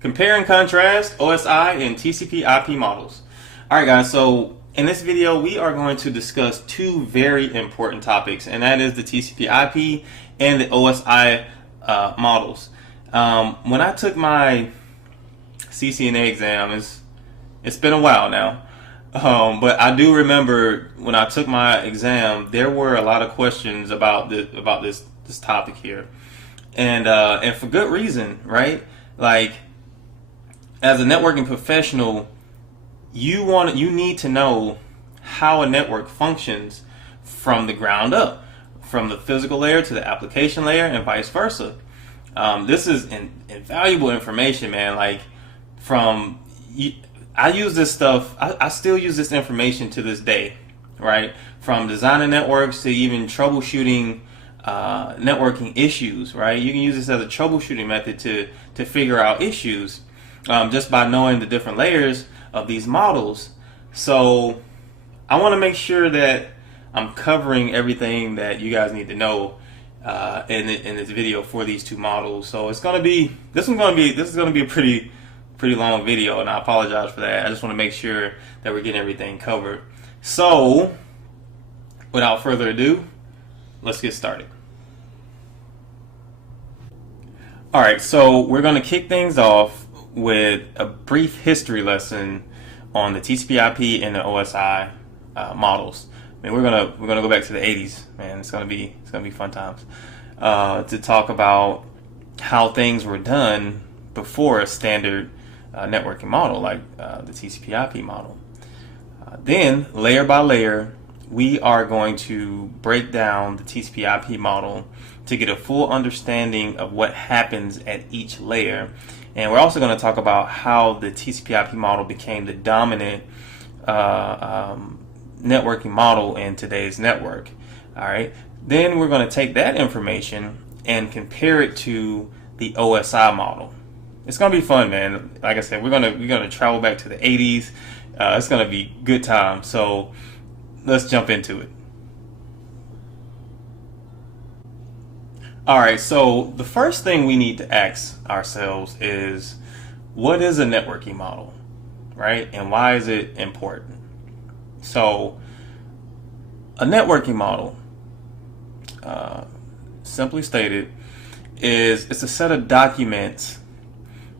Compare and contrast OSI and TCP IP models. Alright guys, so in this video we are going to discuss two very important topics, and that is the TCP IP and the OSI models. When I took my CCNA exam, it's been a while now, but I do remember when I took my exam there were a lot of questions about this topic here, and for good reason, right? Like, as a networking professional, you need to know how a network functions from the ground up, from the physical layer to the application layer, and vice versa. This is invaluable information, man. Like, I use this stuff. I still use this information to this day, right? From designing networks to even troubleshooting networking issues, right? You can use this as a troubleshooting method to figure out issues. Just by knowing the different layers of these models. So I want to make sure that I'm covering everything that you guys need to know in this video for these two models. So this is going to be a pretty long video, and I apologize for that. I just want to make sure that we're getting everything covered. So without further ado, let's get started. All right, so we're going to kick things off with a brief history lesson on the TCP/IP and the OSI models. I mean, we're gonna go back to the 80s, man. It's gonna be fun times to talk about how things were done before a standard networking model like the TCP/IP model. Then, layer by layer, we are going to break down the TCP/IP model to get a full understanding of what happens at each layer. And we're also going to talk about how the TCP/IP model became the dominant networking model in today's network. All right. Then we're going to take that information and compare it to the OSI model. It's going to be fun, man. Like I said, we're gonna travel back to the 80s. It's going to be good time. So let's jump into it. All right, so the first thing we need to ask ourselves is, what is a networking model, right? And why is it important? So a networking model, simply stated, it's a set of documents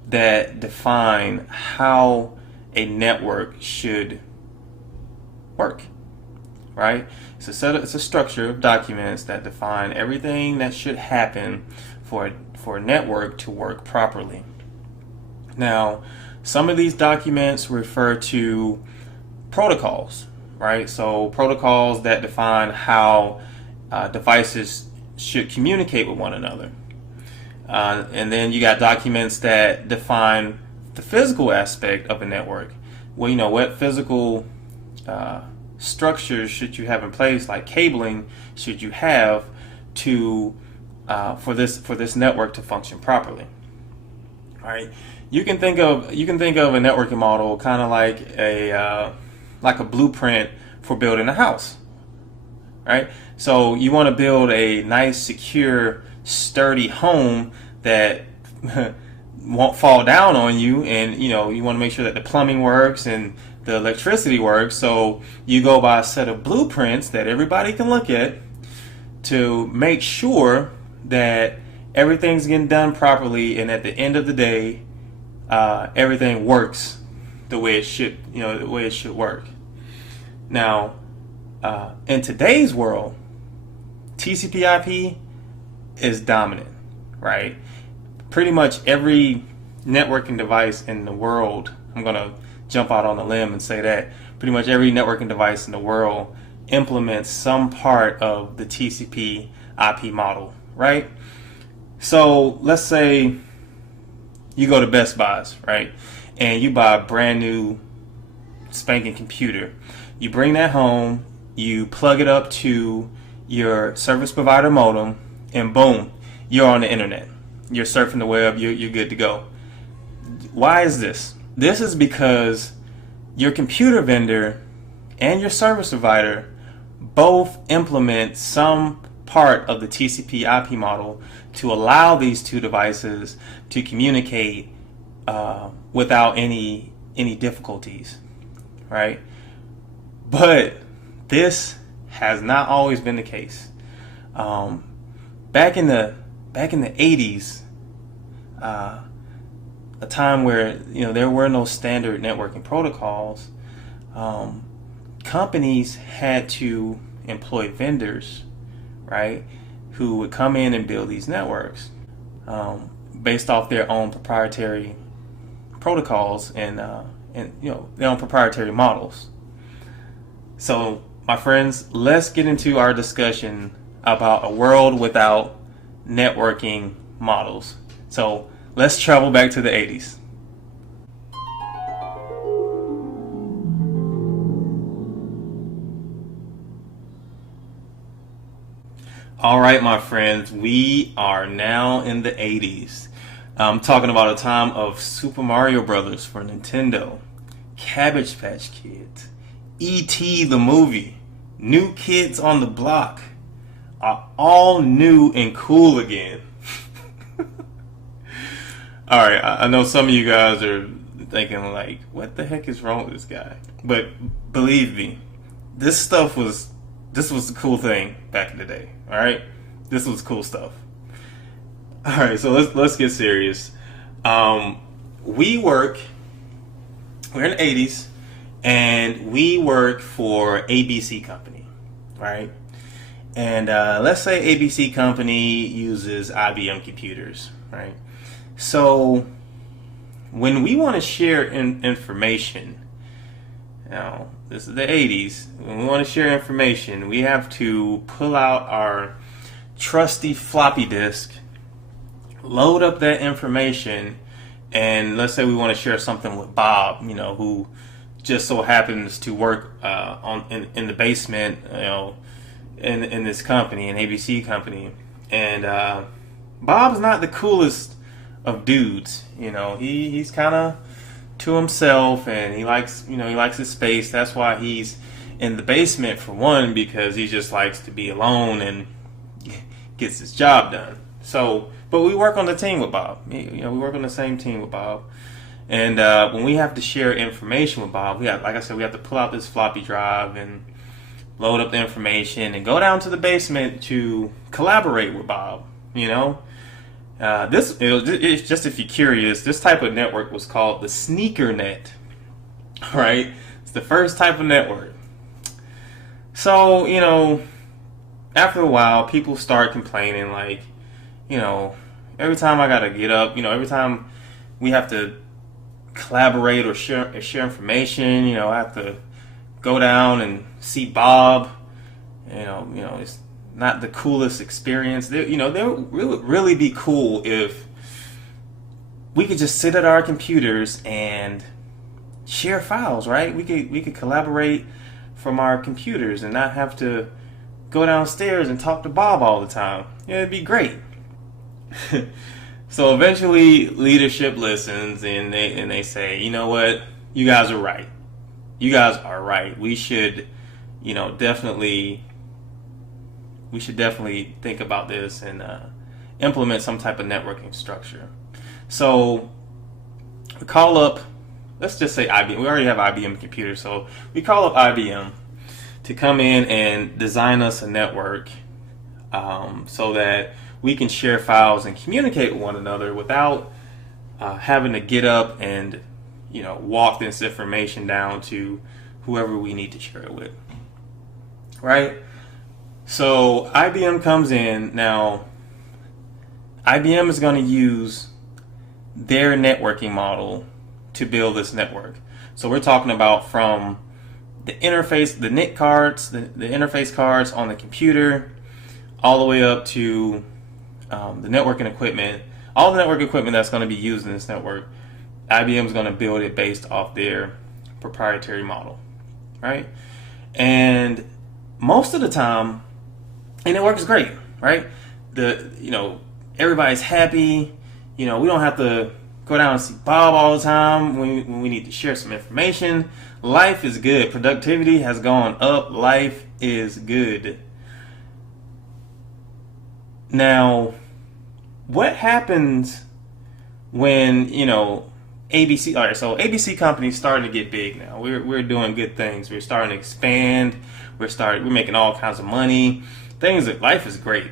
that define how a network should work. Right? It's a structure of documents that define everything that should happen for a network to work properly. Now, some of these documents refer to protocols, right? So protocols that define how devices should communicate with one another. And then you got documents that define the physical aspect of a network. Well, you know, what physical structures should you have in place, like cabling should you have to for this network to function properly. All right, you can think of a networking model kind of like a blueprint for building a house, right? So you want to build a nice, secure, sturdy home that won't fall down on you, and you want to make sure that the plumbing works and the electricity works. So you go by a set of blueprints that everybody can look at to make sure that everything's getting done properly, and at the end of the day, everything works the way it should work. Now, in today's world, TCP/IP is dominant, right? Pretty much every networking device in the world, I'm gonna jump out on a limb and say that pretty much every networking device in the world implements some part of the TCP/IP model, right? So let's say you go to Best Buys, right, and you buy a brand new spanking computer. You bring that home, you plug it up to your service provider modem, and boom, you're on the internet. You're surfing the web, you're good to go. Why is this? This is because your computer vendor and your service provider both implement some part of the TCP/IP model to allow these two devices to communicate without any difficulties, right? But this has not always been the case. Back in the 80s, a time where there were no standard networking protocols, companies had to employ vendors, right, who would come in and build these networks based off their own proprietary protocols and their own proprietary models. So, my friends, let's get into our discussion about a world without networking models. So, let's travel back to the 80s. All right, my friends, we are now in the 80s. I'm talking about a time of Super Mario Brothers for Nintendo, Cabbage Patch Kids, E.T. the movie, New Kids on the Block are all new and cool again. All right, I know some of you guys are thinking like, what the heck is wrong with this guy? But believe me, this was the cool thing back in the day. All right, this was cool stuff. All right, so let's get serious. We're in the 80s, and we work for ABC Company, right? And let's say ABC Company uses IBM computers, right? So when we want to share information, now this is the 80s, when we want to share information, we have to pull out our trusty floppy disk, load up that information, and let's say we want to share something with Bob, who just so happens to work in the basement, in this company, an ABC company, and Bob's not the coolest of dudes. He's kind of to himself, and he likes his space. That's why he's in the basement, for one, because he just likes to be alone and gets his job done. So, but we work on the team with Bob. We work on the same team with Bob. And when we have to share information with Bob, like I said, we have to pull out this floppy drive and load up the information and go down to the basement to collaborate with Bob. It's just, if you're curious, this type of network was called the sneaker net. Right? It's the first type of network. So, after a while, people start complaining, like, every time I gotta get up, every time we have to collaborate or share information, I have to go down and see Bob. It's not the coolest experience. They would really be cool if we could just sit at our computers and share files, right? We could collaborate from our computers and not have to go downstairs and talk to Bob all the time. It'd be great. So eventually leadership listens and they say, you know what? You guys are right. We should, definitely think about this and implement some type of networking structure. So we call up, let's just say IBM. We already have IBM computers, so we call up IBM to come in and design us a network so that we can share files and communicate with one another without having to get up and walk this information down to whoever we need to share it with. Right? So IBM comes in. Now, IBM is going to use their networking model to build this network. So we're talking about from the interface, the NIC cards, the interface cards on the computer, all the way up to the networking equipment. All the network equipment that's going to be used in this network, IBM is going to build it based off their proprietary model, right? And most of the time, and it works great, right? Everybody's happy. We don't have to go down and see Bob all the time when we need to share some information. Life is good. Productivity has gone up. Life is good. Now, what happens when, ABC. All right, so ABC company's starting to get big now. We're doing good things. We're starting to expand. We're making all kinds of money. Life is great.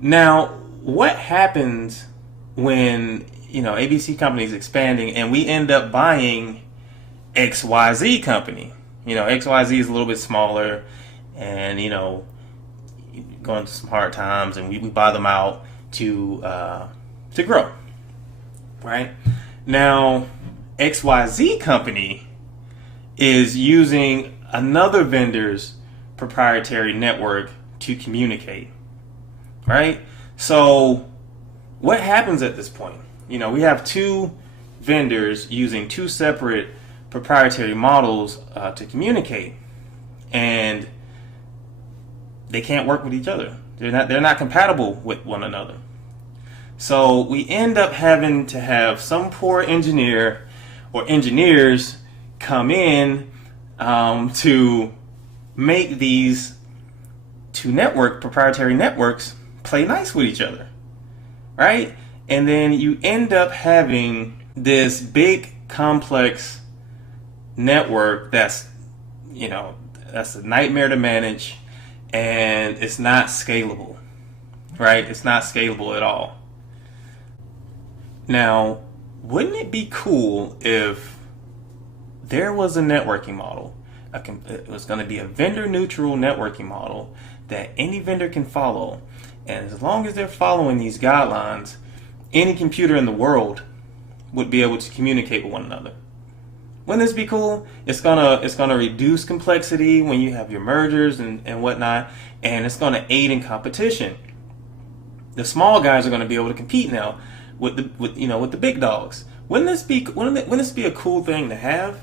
Now, what happens when ABC company is expanding and we end up buying XYZ company? XYZ is a little bit smaller, and going through some hard times, and we buy them out to grow. Right? Now, XYZ company is using another vendor's proprietary network to communicate. Right? So, what happens at this point? We have two vendors using two separate proprietary models to communicate, and they can't work with each other. They're not compatible with one another. So we end up having to have some poor engineer or engineers come in to make these two proprietary networks play nice with each other, right? And then you end up having this big complex network that's a nightmare to manage, and it's not scalable, right? It's not scalable at all. Now, wouldn't it be cool if there was a networking model? It was going to be a vendor-neutral networking model that any vendor can follow, and as long as they're following these guidelines, any computer in the world would be able to communicate with one another. Wouldn't this be cool? It's gonna reduce complexity when you have your mergers and whatnot, and it's gonna aid in competition. The small guys are gonna be able to compete now with the big dogs. Wouldn't this be a cool thing to have?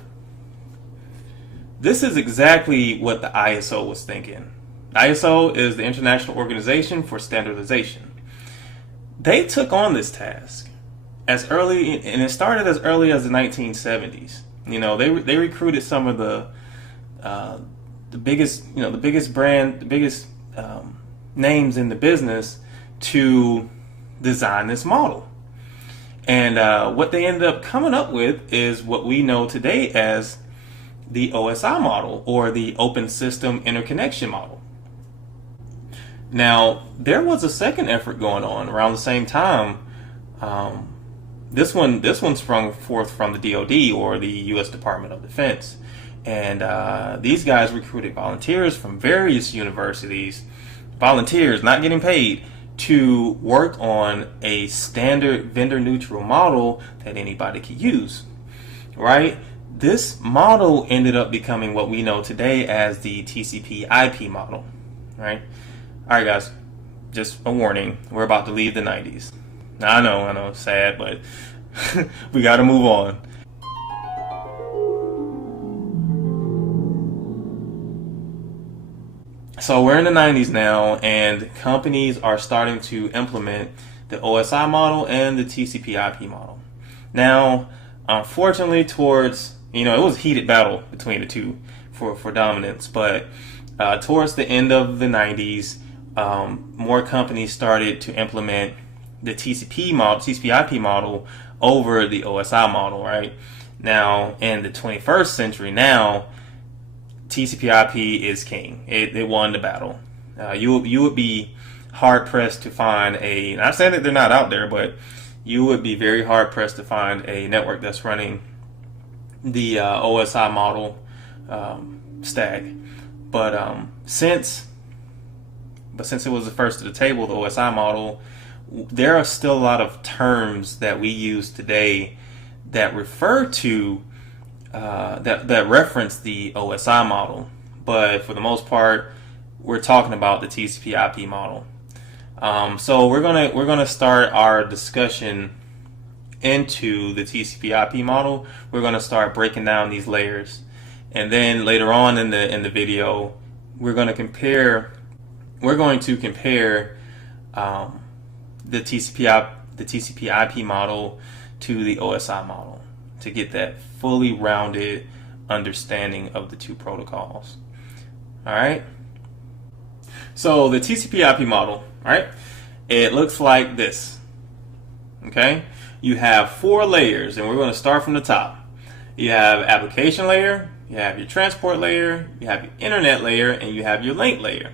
This is exactly what the ISO was thinking. ISO is the International Organization for Standardization. They took on this task and it started as early as the 1970s. They recruited some of the biggest names in the business to design this model. And what they ended up coming up with is what we know today as the OSI model, or the Open System Interconnection model. Now, there was a second effort going on around the same time. This one sprung forth from the DoD, or the U.S. Department of Defense, and these guys recruited volunteers from various universities, volunteers not getting paid, to work on a standard vendor-neutral model that anybody could use. Right? This model ended up becoming what we know today as the TCP IP model. Right? All right, guys. Just a warning. We're about to leave the 90s. I know, it's sad, but we got to move on. So we're in the 90s now, and companies are starting to implement the OSI model and the TCP IP model. Now, unfortunately, it was a heated battle between the two for dominance, but towards the end of the 90s, more companies started to implement the TCP IP model over the OSI model, right? Now, in the 21st century now, TCP IP is king. It won the battle. You would be hard-pressed to find not saying that they're not out there, but you would be very hard-pressed to find a network that's running the OSI model stack. But since it was the first to the table, the OSI model, there are still a lot of terms that we use today that refer to that reference the OSI model, but for the most part, we're talking about the TCP IP model. So we're gonna start our discussion into the TCP IP model. We're gonna start breaking down these layers, and then later on in the video, we're going to compare the TCP IP model to the OSI model to get that fully rounded understanding of the two protocols. All right. So the TCP IP model, right? It looks like this. Okay. you have 4 layers, and we're going to start from the top. You have application layer, you have your transport layer, you have your internet layer, and you have your link layer,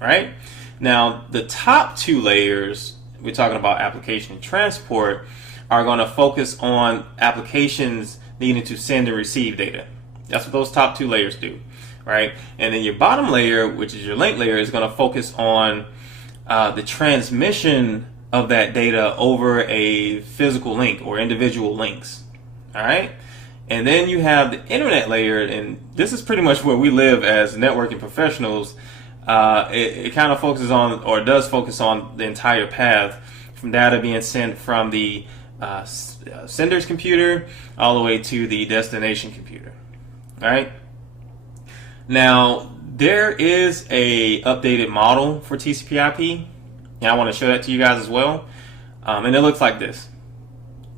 right? Now, the top 2 layers, we're talking about application and transport, are going to focus on applications needing to send and receive data. That's what those top 2 layers do, right? And then your bottom layer, which is your link layer, is going to focus on the transmission of that data over a physical link or individual links, all right? And then you have the internet layer, and this is pretty much where we live as networking professionals. It kind of focuses on, or does focus on, the entire path from data being sent from the sender's computer all the way to the destination computer. All right. Now, there is a updated model for TCP/IP, and I want to show that to you guys as well. And it looks like this,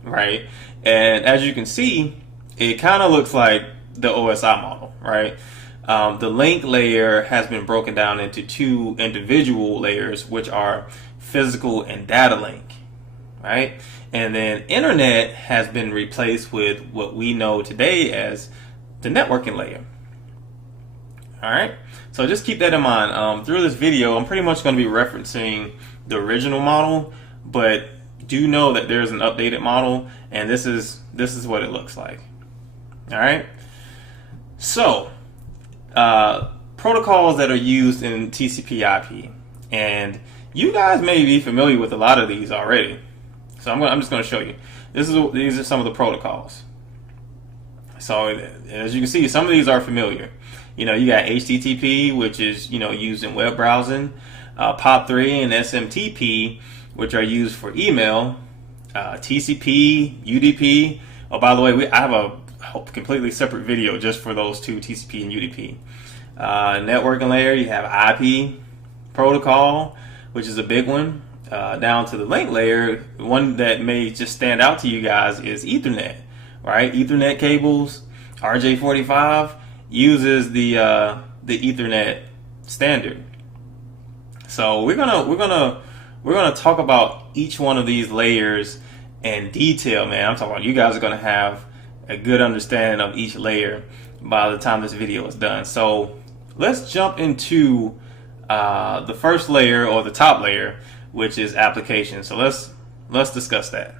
right? And as you can see, it kind of looks like the OSI model, right? The link layer has been broken down into 2 individual layers, which are physical and data link, right? And then internet has been replaced with what we know today as the networking layer. All right, so just keep that in mind. Through this video, I'm pretty much going to be referencing the original model, but do know that there's an updated model, and this is what it looks like. All right, so protocols that are used in TCP/IP, and you guys may be familiar with a lot of these already. So I'm just going to show you. These are some of the protocols. So as you can see, some of these are familiar. You know, you got HTTP, which is, you know, used in web browsing, POP3 and SMTP, which are used for email, TCP, UDP. Oh, by the way, I have a completely separate video just for those 2, TCP and UDP. Networking layer, you have IP protocol, which is a big one. Down to the link layer, one that may just stand out to you guys is Ethernet, right? Ethernet cables, RJ45 uses the Ethernet standard. So we're gonna talk about each one of these layers in detail, man. I'm talking about you guys are gonna have a good understanding of each layer by the time this video is done. So let's jump into the first layer, or the top layer, which is application. So let's discuss that.